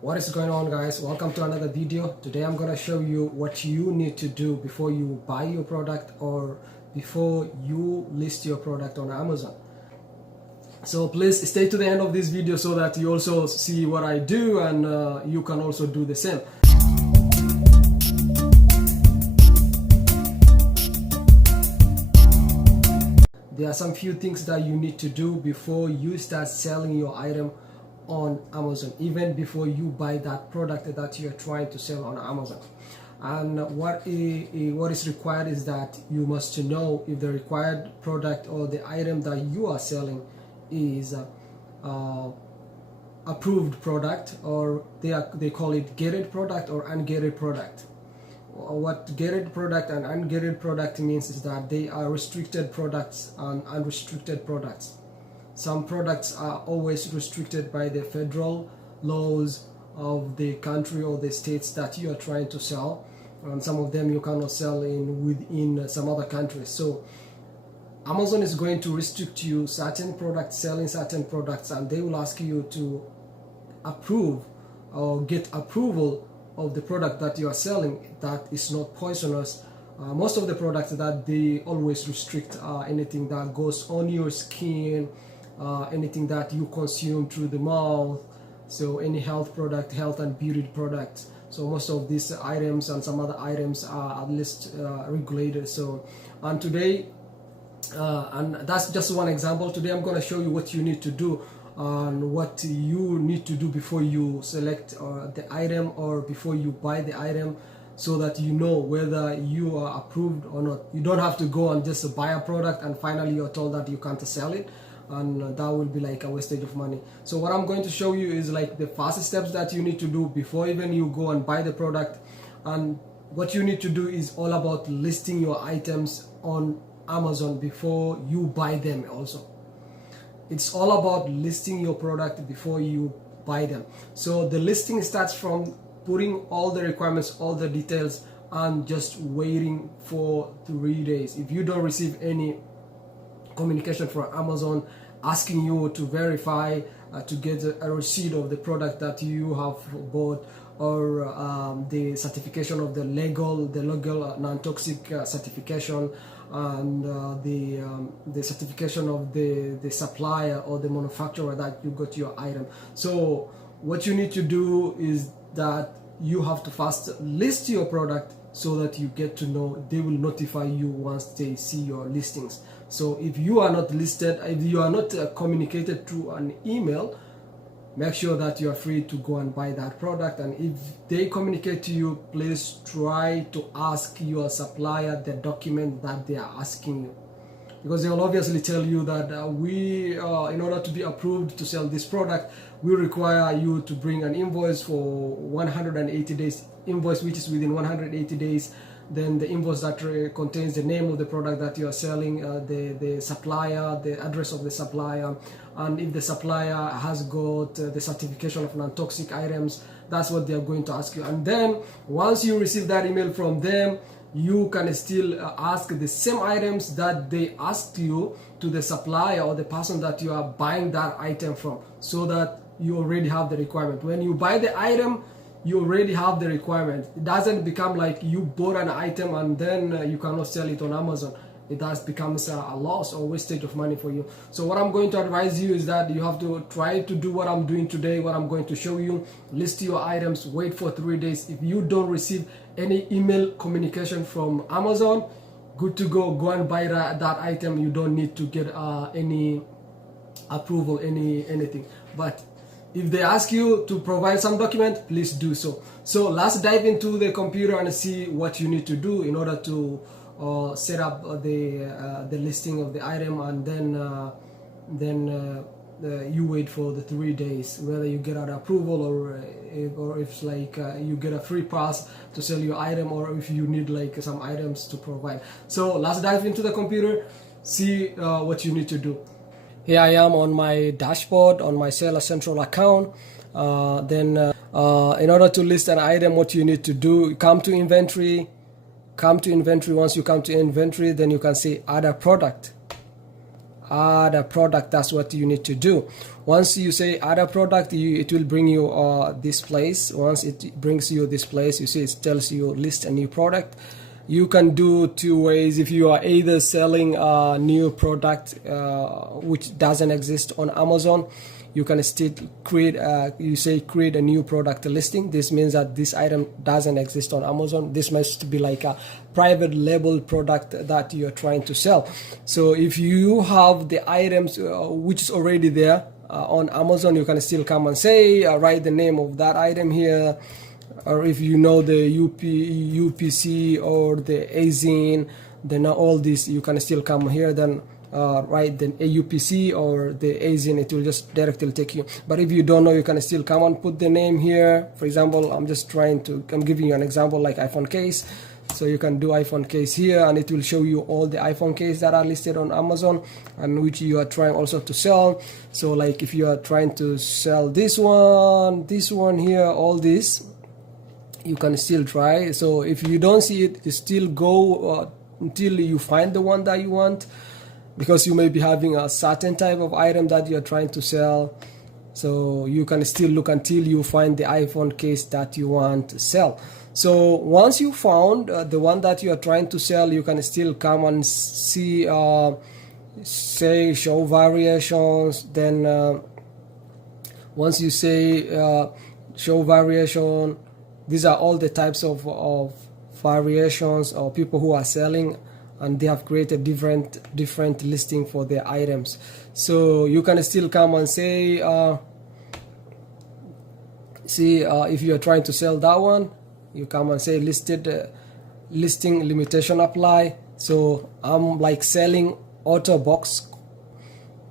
What is going on, guys? Welcome to another video. Today I'm gonna show you what you need to do before you buy your product or before you list your product on Amazon. So please stay to the end of this video so that you also see what I do and you can also do the same. There are some few things that you need to do before you start selling your item on Amazon, even before you buy that product that you're trying to sell on Amazon. And what is required is that you must know if the required product or the item that you are selling is approved product, or they call it gated product or ungated product. What gated product and ungated product means is that they are restricted products and unrestricted products. Some products are always restricted by the federal laws of the country or the states that you are trying to sell, and some of them you cannot sell within some other countries. So Amazon is going to restrict you certain products, selling certain products, and they will ask you to approve or get approval of the product that you are selling that is not poisonous. Most of the products that they always restrict are anything that goes on your skin, anything that you consume through the mouth, so any health product, health and beauty products. So most of these items and some other items are at least regulated. So and today and that's just one example. Today I'm going to show you what you need to do and what you need to do before you select the item or before you buy the item, so that you know whether you are approved or not. You don't have to go and just buy a product and finally you're told that you can't sell it, and that will be like a wastage of money. So what I'm going to show you is like the first steps that you need to do before even you go and buy the product. And what you need to do is all about listing your items on Amazon before you buy them also. It's all about listing your product before you buy them. So the listing starts from putting all the requirements, all the details, and just waiting for 3 days. If you don't receive any communication from Amazon asking you to verify to get a receipt of the product that you have bought, or the certification of the legal non-toxic certification, and the certification of the supplier or the manufacturer that you got your item. So what you need to do is that you have to first list your product so that you get to know, they will notify you once they see your listings. So if you are not listed, if you are not communicated through an email, make sure that you are free to go and buy that product. And if they communicate to you, please try to ask your supplier the document that they are asking you, because they will obviously tell you that in order to be approved to sell this product, we require you to bring an invoice for 180 days, invoice which is within 180 days. Then the invoice that contains the name of the product that you are selling, the supplier, the address of the supplier, and if the supplier has got the certification of non-toxic items, that's what they are going to ask you. And then once you receive that email from them, you can still ask the same items that they asked you to the supplier or the person that you are buying that item from, so that you already have the requirement. When you buy the item, you already have the requirement. It doesn't become like you bought an item and then you cannot sell it on Amazon. It does becomes a loss or wastage of money for you. So what I'm going to advise you is that you have to try to do what I'm doing today, what I'm going to show you. List your items, wait for 3 days. If you don't receive any email communication from Amazon, good to go. Go and buy that item. You don't need to get any approval, anything. But if they ask you to provide some document, please do so. So let's dive into the computer and see what you need to do in order to set up the listing of the item, and then you wait for the 3 days, whether you get an approval or if it's like you get a free pass to sell your item, or if you need like some items to provide. So let's dive into the computer, see what you need to do. Here I am on my dashboard on my Seller Central account. In order to list an item, what you need to do, come to inventory. Once you come to inventory, then you can say add a product. add a product. That's what you need to do. Once you say add a product, it will bring you this place. Once it brings you this place, you see it tells you list a new product. You can do two ways. If you are either selling a new product which doesn't exist on Amazon, you can still create create a new product listing. This means that this item doesn't exist on Amazon. This must be like a private label product that you're trying to sell. So if you have the items which is already there on Amazon, you can still come and say write the name of that item here, or if you know the UPC or the ASIN, then all this you can still come here, then write the UPC or the ASIN. It will just directly take you. But if you don't know, you can still come and put the name here. For example, I'm giving you an example like iPhone case. So you can do iPhone case here, and it will show you all the iPhone case that are listed on Amazon and which you are trying also to sell. So like if you are trying to sell this one here, all this, you can still try. So if you don't see it, you still go until you find the one that you want, because you may be having a certain type of item that you're trying to sell. So you can still look until you find the iPhone case that you want to sell. So once you found the one that you are trying to sell, you can still come and see say show variations. Then once you say show variation, these are all the types of variations or people who are selling, and they have created different listing for their items. So you can still come and say if you are trying to sell that one, you come and say listing limitation apply. So I'm like selling OtterBox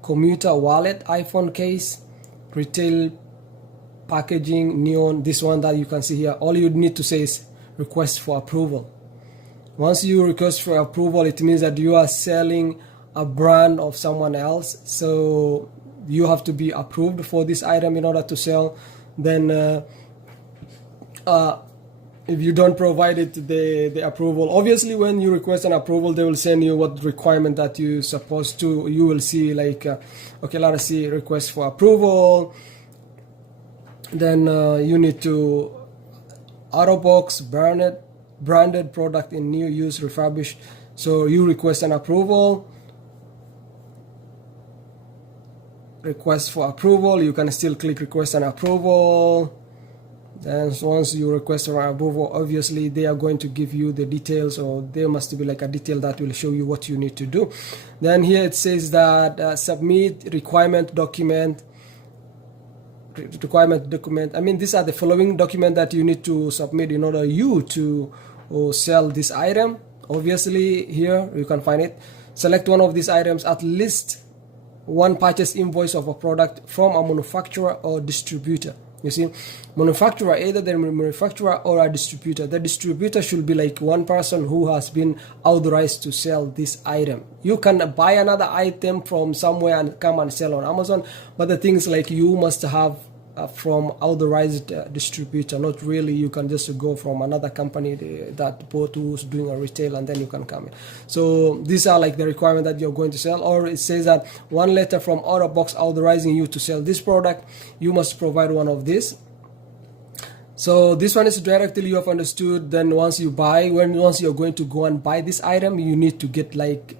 commuter wallet iPhone case, retail packaging neon, this one that you can see here. All you need to say is request for approval. Once you request for approval, it means that you are selling a brand of someone else, so you have to be approved for this item in order to sell. Then if you don't provide it the approval, obviously when you request an approval, they will send you what requirement that you supposed to. You will see like okay, let us see request for approval. Then you need to OtterBox branded product in new use refurbished. So you request an approval, request for approval. You can still click request an approval. Then once you request an approval, obviously they are going to give you the details, or there must be like a detail that will show you what you need to do. Then here it says that submit requirement document. I mean, these are the following document that you need to submit in order you to sell this item. Obviously here you can find it. Select one of these items, at least one purchase invoice of a product from a manufacturer or distributor. You see, manufacturer, either the manufacturer or a distributor. The distributor should be like one person who has been authorized to sell this item. You can buy another item from somewhere and come and sell on Amazon, but the things like you must have from authorized distributor. Not really you can just go from another company that both who's doing a retail, and then you can come in. So these are like the requirement that you're going to sell. Or it says that one letter from OtterBox authorizing you to sell this product. You must provide one of these. So this one is directly, you have understood. Then once you're going to go and buy this item, you need to get like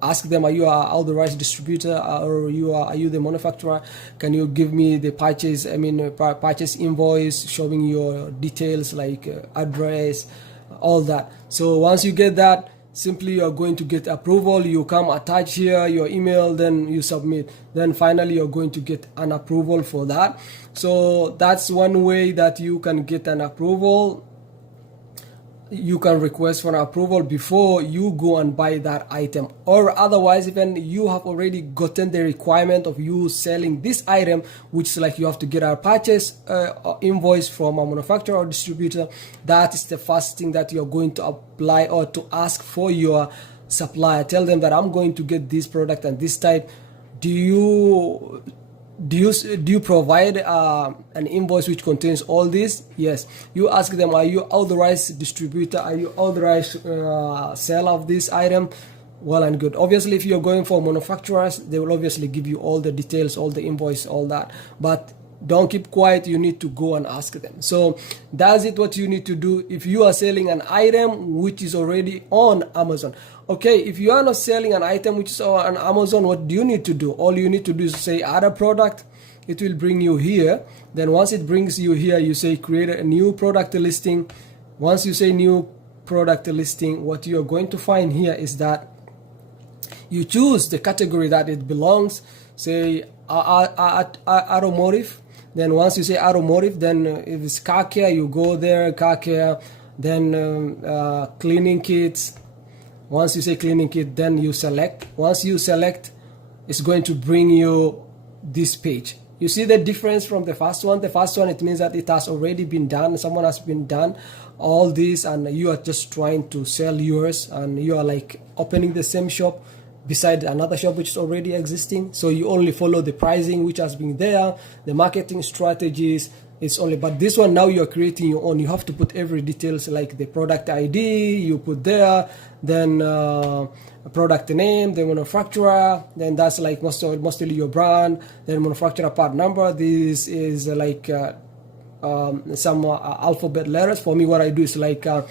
ask them, are you an authorized distributor, or are you the manufacturer? Can you give me the purchase invoice showing your details like address, all that. So once you get that, simply you're going to get approval. You come attach here your email, then you submit. Then finally you're going to get an approval for that. So that's one way that you can get an approval. You can request for an approval before you go and buy that item, or otherwise even you have already gotten the requirement of you selling this item, which is like you have to get a purchase invoice from a manufacturer or distributor. That is the first thing that you're going to apply or to ask for your supplier. Tell them that I'm going to get this product and this type. Do you provide an invoice which contains all this? Yes. You ask them, are you authorized distributor? Are you authorized seller of this item? well and good. Obviously, if you're going for manufacturers, they will obviously give you all the details, all the invoice, all that, but don't keep quiet. You need to go and ask them. So that's it, what you need to do if you are selling an item which is already on Amazon. Okay, if you are not selling an item which is on Amazon, what do you need to do? All you need to do is say add a product. It will bring you here. Then once it brings you here, you say create a new product listing. Once you say new product listing, what you're going to find here is that you choose the category that it belongs. Say automotive. Then once you say automotive, then if it's car care, you go there, car care. Then cleaning kits. Once you say cleaning kit, then you select. Once you select, it's going to bring you this page. You see the difference from the first one? The first one, it means that it has already been done. Someone has been done all this, and you are just trying to sell yours, and you are like opening the same shop beside another shop which is already existing. So you only follow the pricing which has been there, the marketing strategies. It's only, but this one now you're creating your own. You have to put every details, like the product ID you put there, then product name, the manufacturer, then that's like mostly your brand, then manufacturer part number. This is like some alphabet letters. For me, what I do is like the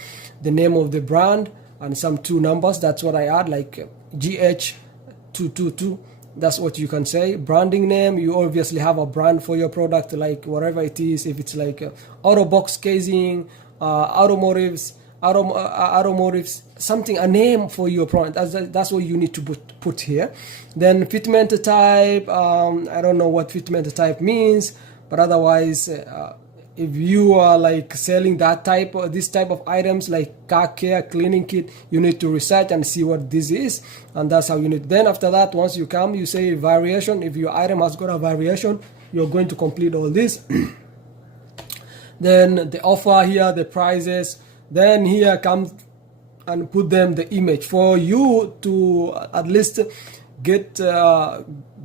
name of the brand and some 2 numbers. That's what I add, like GH222. That's what you can say. Branding name, you obviously have a brand for your product, like whatever it is. If it's like auto box casing, automotives, something, a name for your product. That's what you need to put here. Then fitment type, I don't know what fitment type means, but otherwise, if you are like selling that type or this type of items like car care, cleaning kit, you need to research and see what this is, and that's how you need. Then after that, once you come, you say variation. If your item has got a variation, you're going to complete all this. Then the offer here, the prices. Then here comes and put them the image for you to at least get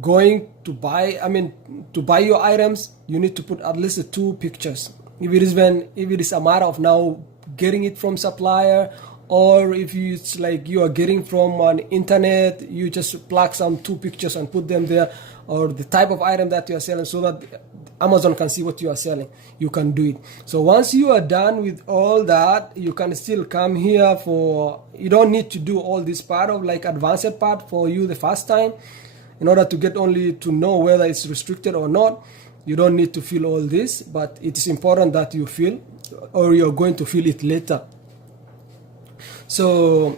going to buy. I mean, to buy your items, you need to put at least 2 pictures. If it is a matter of now getting it from supplier, or if it's like you are getting from an internet, you just plug some 2 pictures and put them there, or the type of item that you are selling, so that Amazon can see what you are selling. You can do it. So once you are done with all that, you can still come here for, you don't need to do all this part of like advanced part for you the first time. In order to get only to know whether it's restricted or not, you don't need to fill all this, but it is important that you fill, or you're going to fill it later. So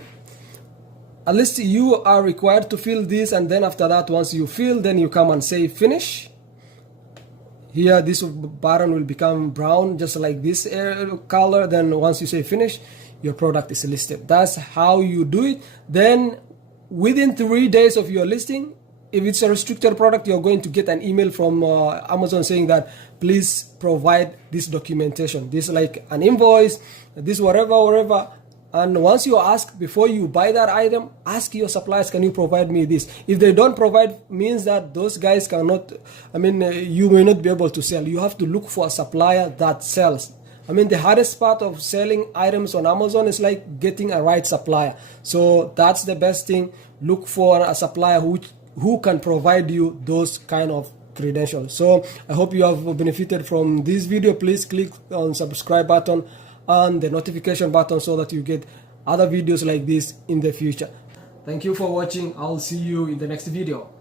at least you are required to fill this, and then after that, once you fill, then you come and say finish. Here, this button will become brown, just like this color. Then once you say finish, your product is listed. That's how you do it. Then within 3 days of your listing, if it's a restricted product, you're going to get an email from Amazon saying that please provide this documentation. This like an invoice, this whatever. And once you ask, before you buy that item, ask your suppliers, can you provide me this? If they don't provide, means that those guys cannot, you may not be able to sell. You have to look for a supplier that sells. The hardest part of selling items on Amazon is like getting a right supplier. So that's the best thing. Look for a supplier who can provide you those kind of credentials. So I hope you have benefited from this video. Please click on subscribe button and the notification button so that you get other videos like this in the future. Thank you for watching. I'll see you in the next video.